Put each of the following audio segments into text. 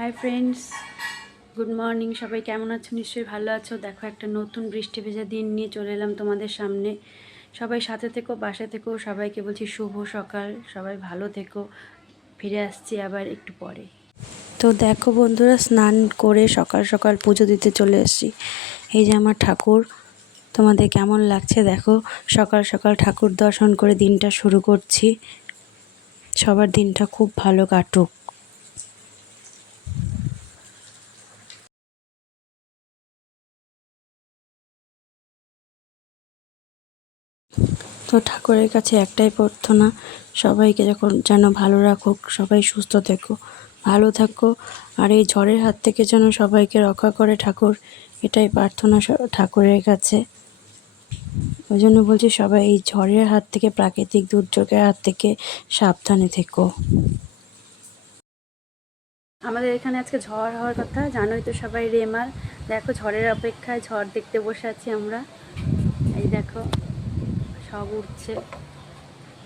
Hi friends, good morning. সবাই কেমন আছো? নিশ্চয়ই ভালো আছো। দেখো, একটা নতুন বৃষ্টি ভেজা দিন নিয়ে চলে এলাম তোমাদের সামনে। সবাই সাথে থেকো, বাসা থেকো। সবাইকে বলছি শুভ সকাল। সবাই ভালো থেকো। ফিরে আসছি আবার একটু পরে। তো দেখো বন্ধুরা, স্নান করে সকাল সকাল পুজো দিতে চলে এসেছি। এই যে আমার ঠাকুর। তোমাদের কেমন লাগছে দেখো। সকাল সকাল ঠাকুর দর্শন করে দিনটা শুরু করছি। সবার দিনটা খুব ভালো কাটুক। তো ঠাকুরের কাছে একটাই প্রার্থনা, সবাইকে যেন ভালো রাখুক, সবাই সুস্থ থেকো, ভালো থাকো। আর এই ঝড়ের হাত থেকে যেন সবাইকে রক্ষা করে ঠাকুর, এটাই প্রার্থনা ঠাকুরের কাছে। ওই জন্য বলছি, সবাই এই ঝড়ের হাত থেকে, প্রাকৃতিক দুর্যোগের হাত থেকে সাবধানে থেকো। আমাদের এখানে আজকে ঝড় হওয়ার কথা, জানোই তো সবাই রেমাল। দেখো, ঝড়ের অপেক্ষায় ঝড় দেখতে বসে আছি আমরা। এই দেখো, সব উঠছে,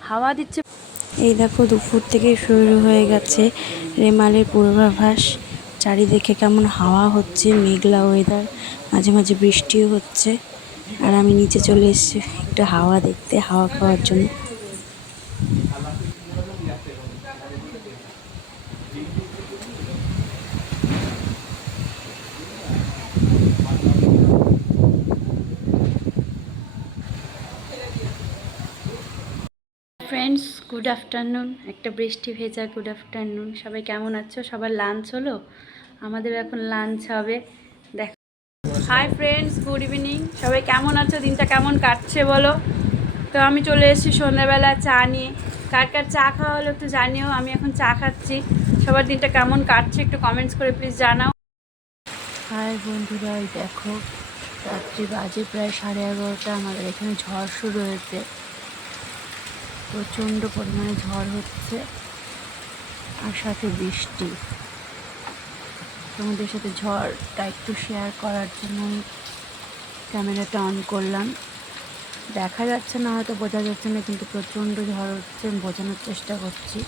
হাওয়া দিচ্ছে। এই দেখো, দুপুর থেকে শুরু হয়ে গেছে রেমালের পূর্বাভাস। চারিদিকে কেমন হাওয়া হচ্ছে, মেঘলা ওয়েদার, মাঝে মাঝে বৃষ্টিও হচ্ছে। আর আমি নিচে চলে এসেছি একটু হাওয়া দেখতে, হাওয়া খাওয়ার জন্য। Friends, good afternoon. একটা বৃষ্টি ভেজা গুড আফটারনুন। সবাই কেমন আছো? সবার লাঞ্চ হলো? আমাদের এখন লাঞ্চ হবে। দেখো, হাই ফ্রেন্ডস, গুড ইভিনিং। সবাই কেমন আছো? দিনটা কেমন কাটছে বলো? তো আমি চলে এসেছি সন্ধ্যাবেলা চা নিয়ে। কার কার চা খাওয়া হলো একটু জানিও। আমি এখন চা খাচ্ছি। সবার দিনটা কেমন কাটছে একটু কমেন্টস করে প্লিজ জানাও। হাই বন্ধুরা, এই দেখো, রাত্রি বাজে প্রায় 11:30। আমাদের এখানে ঝড় শুরু হয়েছে, প্রচণ্ড পরিমাণে ঝড় হচ্ছে আর সাথে বৃষ্টি। তোমাদের সাথে ঝড়টা একটু শেয়ার করার জন্য আমি ক্যামেরাটা অন করলাম। দেখা যাচ্ছে না, হয়তো বোঝা যাচ্ছে না, কিন্তু প্রচণ্ড ঝড় হচ্ছে। আমি বোঝানোর চেষ্টা করছি।